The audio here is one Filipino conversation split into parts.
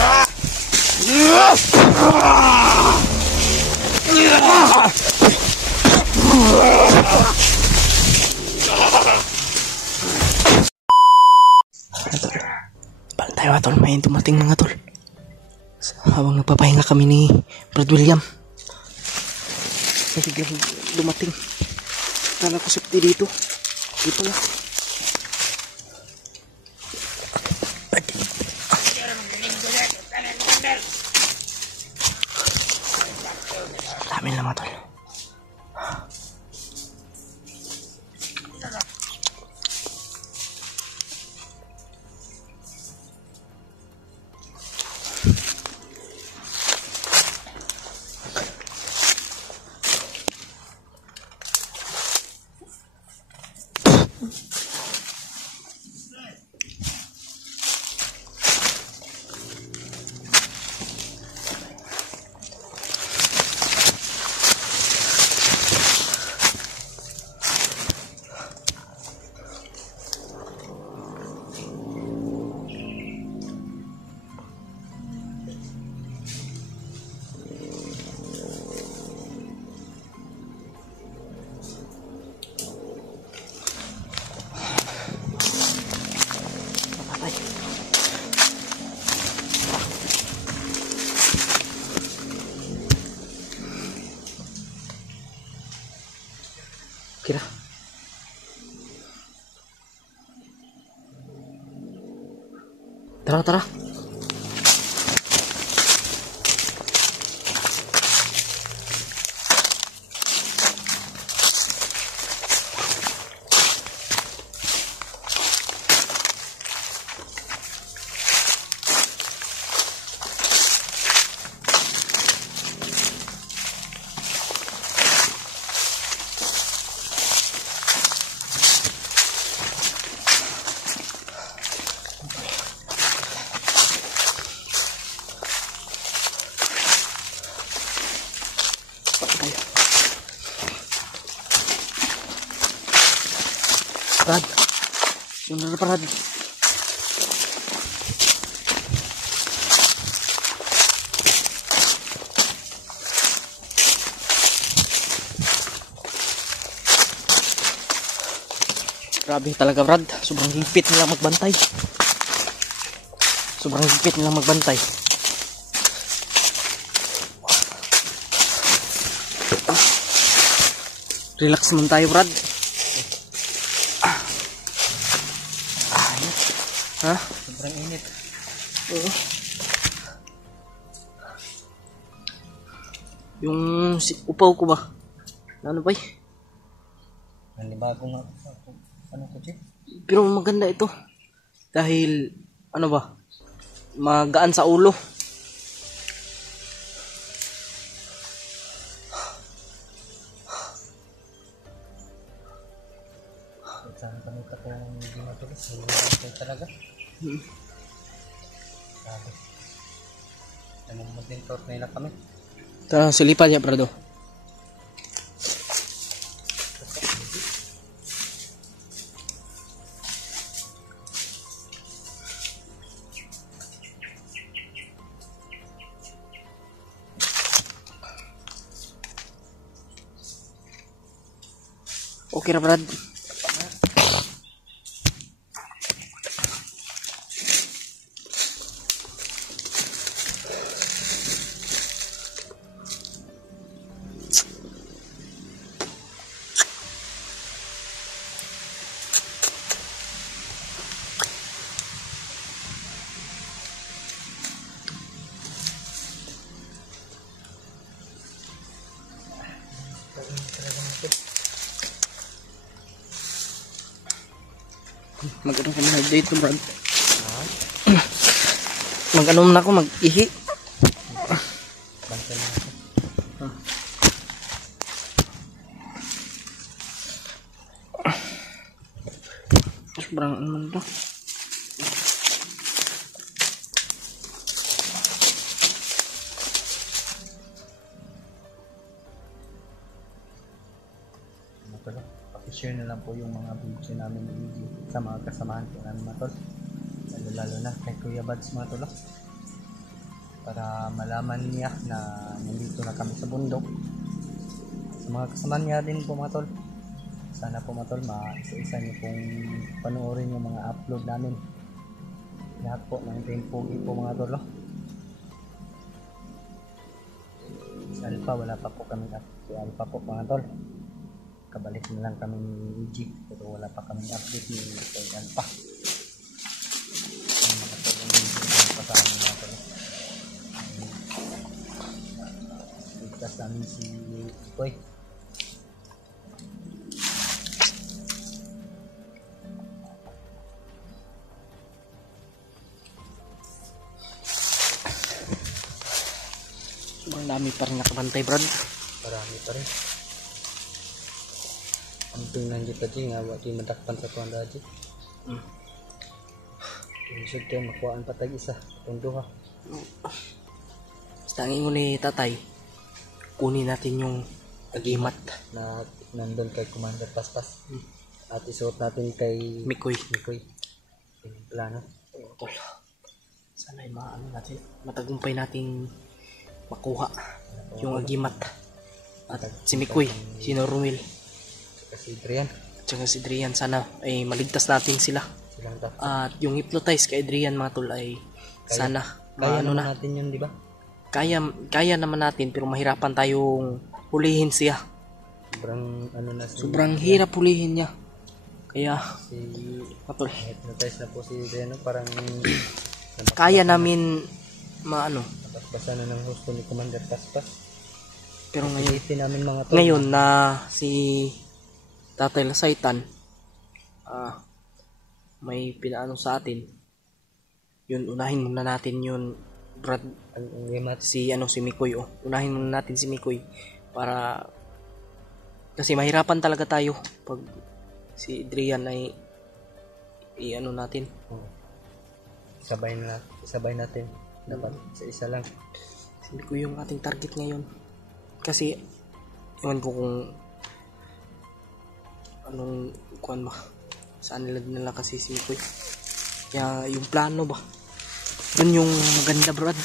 Paano tayo tol? May dumating mga tol. Habang nagpapahinga kami ni Brad William. May dumating. Kala ko safety dito. Di pala. Dami lang mga tol. Kira. Tara, tara. Brad, yung Brad. Grabe talaga Brad, sobrang higpit nilang magbantay. Sobrang higpit nilang magbantay. Relax naman tayo Brad. Ha? Sobrang init. Oo. Yung upaw ko ba? Ano ba? Nanibago nga ako. Ano ko dyan? Pero maganda ito. Dahil, ano ba? Magaan sa ulo. Saan panita ko hindi matulis. Hindi talaga. Sabi. Namumutin tornay na kami. Tara, silipan niya, Prado. Okay na, Brad. Mag-ano kami na dito, Brad. Mag-ano na ako, mag-ihi. Bantay na ako. Sobrang ano man to. Share na lang po yung mga video namin sa mga kasamahan ko namin mga tol. Lalo na kay Kuya Bads mga tol. para malaman niya na nandito na kami sa bundok. Sa mga kasama niya din po mga tol, sana po mga tol maisa-isa niyo pong panoorin yung mga upload namin lahat po ng Team Pogi po mga tol. Si Alpha wala pa po kami si Alpha po mga tol, kabalik na lang kami ni EG pero wala pa kami update ni kay Alpha. Ang mga tol yung pasama mga tol. Ligtas namin si Koy. Sobrang dami pa rin nakabantay, Brad. Marami pa rin. Ang tingnan dito di nga wati madakpan sa tuwan dati. Isod kayo makuhaan patag isa itong duha. Basta ang ingon ni tatay, kunin natin yung agimat Na nandun kay Commander Paspas. At isuot natin kay Mikoy. Yung plano. Oo, tol. Sana ay maano natin, matagumpay nating makuha yung agimat. At si Mikoy, si Norwil, Kasi Adrian. at saka si Adrian, sana ay maligtas natin sila. Silang dapat. At yung hypnotize kay Adrian mga tol ay sana Kaya maano naman na. natin yun, di ba? Kaya naman natin pero mahirapan tayong hulihin siya. Sobrang ano na si Sobrang hirap hulihin niya. Kaya si mga tol, hypnotize na po si Adrian. Parang kaya namin maano. napasbasa na ng gusto ni Commander Paspas. Pero ngayon, Pilitin namin mga tol. ngayon na si Tatay Lasaitan may pinaano sa atin, yun unahin muna natin yun, Brad. Ang yamat. Si Mikoy, unahin muna natin si Mikoy para kasi mahirapan talaga tayo pag si Adrian ay i-ano natin. Isabay natin. Dapat sa isa lang. Si Mikoy yung ating target ngayon. Kasi ewan ko kung anong kuan ba, saan nila kasi si Mikoy. Kaya yung plano ba, yun yung maganda, Brad.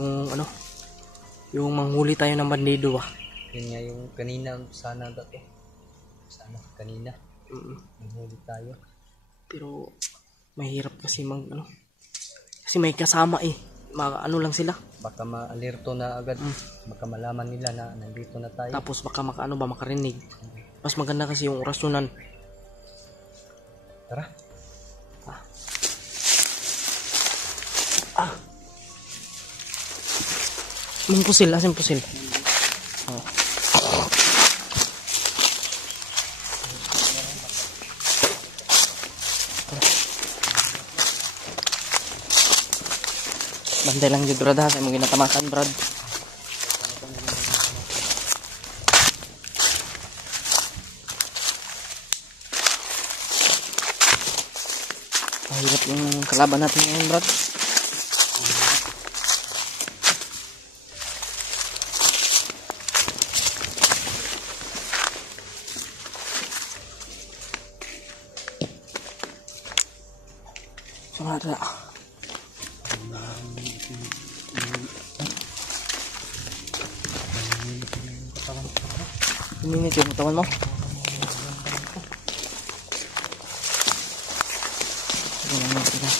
Yung ano, yung manghuli tayo ng bandido ba. Yun nga yung kanina sana dati. Sana kanina. Manghuli tayo. Pero mahirap kasi kasi may kasama ano lang sila. Baka ma-alerto na agad. Baka malaman nila na nandito na tayo. Tapos baka makarinig. Mas maganda kasi yung orasyonan. Tara. Yung pusil, asin pusil. Oh. Bantay lang yun, Brad, ha? Sa mong ginatamakan, Brad. Mahirap yung kalaban natin ngayon, Brad. Sumada. Minit yung katawan mo. Sige lang natin na.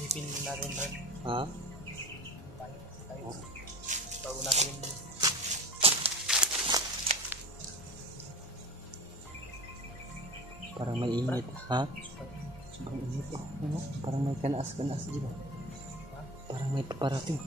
Ipin na rin, Brad. Ha? Bago natin Parang may init. Ha? Sobrang init. Ano? Parang may kanas-kanas dito. Parang may paparating.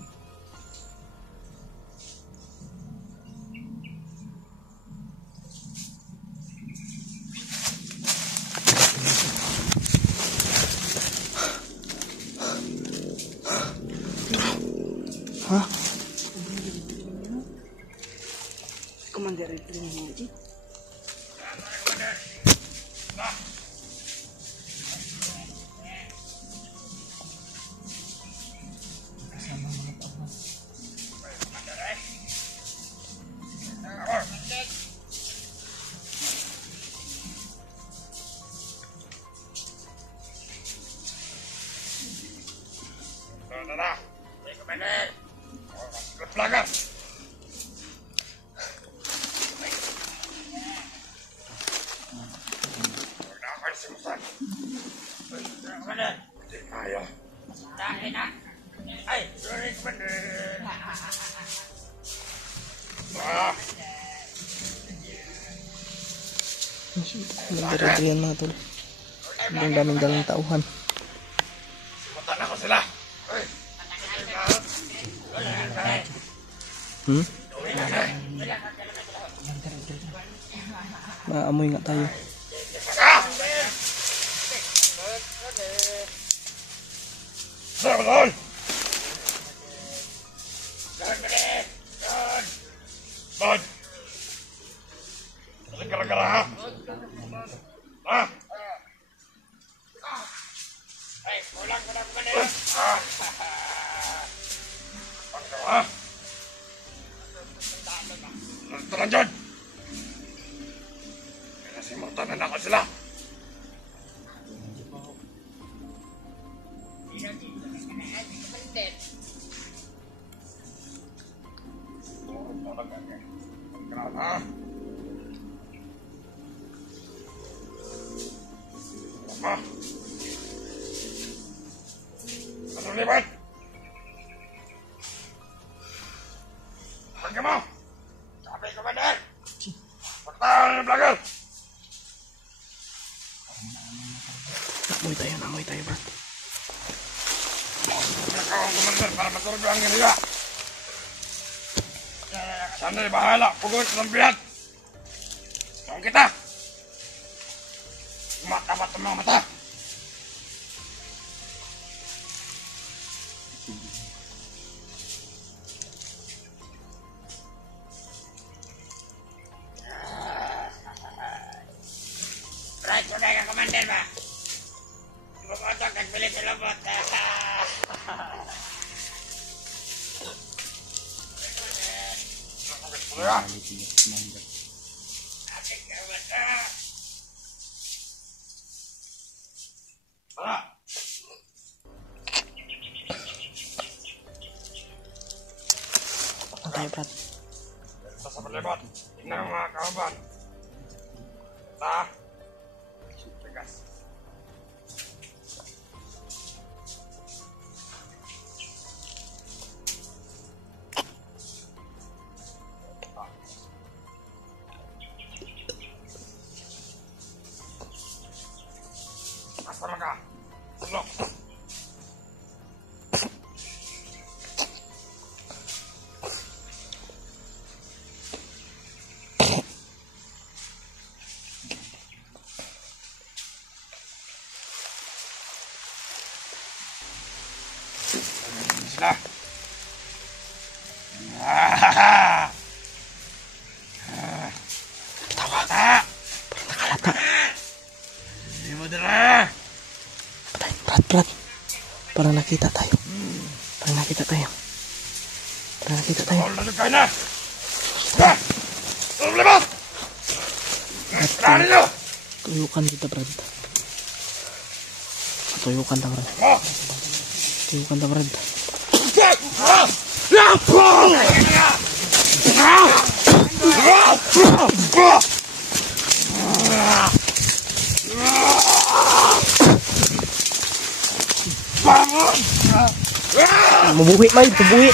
Magdara yan mga tol. Ang daming dalang tauhan. Maamoy nga tayo. Lanjut. Kasi matanan ako sila. Apa? Ano libat? Pergi mo! Sampai ke mana? Pertahan di belakang! Namoy tayo bro. Kau komandan para matur angin juga. Sana bahala, pukul kelempian. Tolong kita. Mata temang mata. Racun yang komandan, Pak. Bapak akan pilih selebot. Tayo Brad. Basta berlebat. Tingnan mga kawan. Kita. Tegas. Astaga. Selok. Sudah. Tawa. Tak. Nakalata. Ini modern. Brad. Parang nakita tayo. Kalau lalu kaina. Dah. Terlebat. Berani lo. Tuyukan kita Brad. Tuyukan ta Brad. Mabuhi may, mabuhi.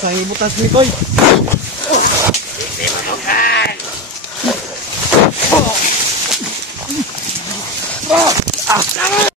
Sa ibutas ni Koy.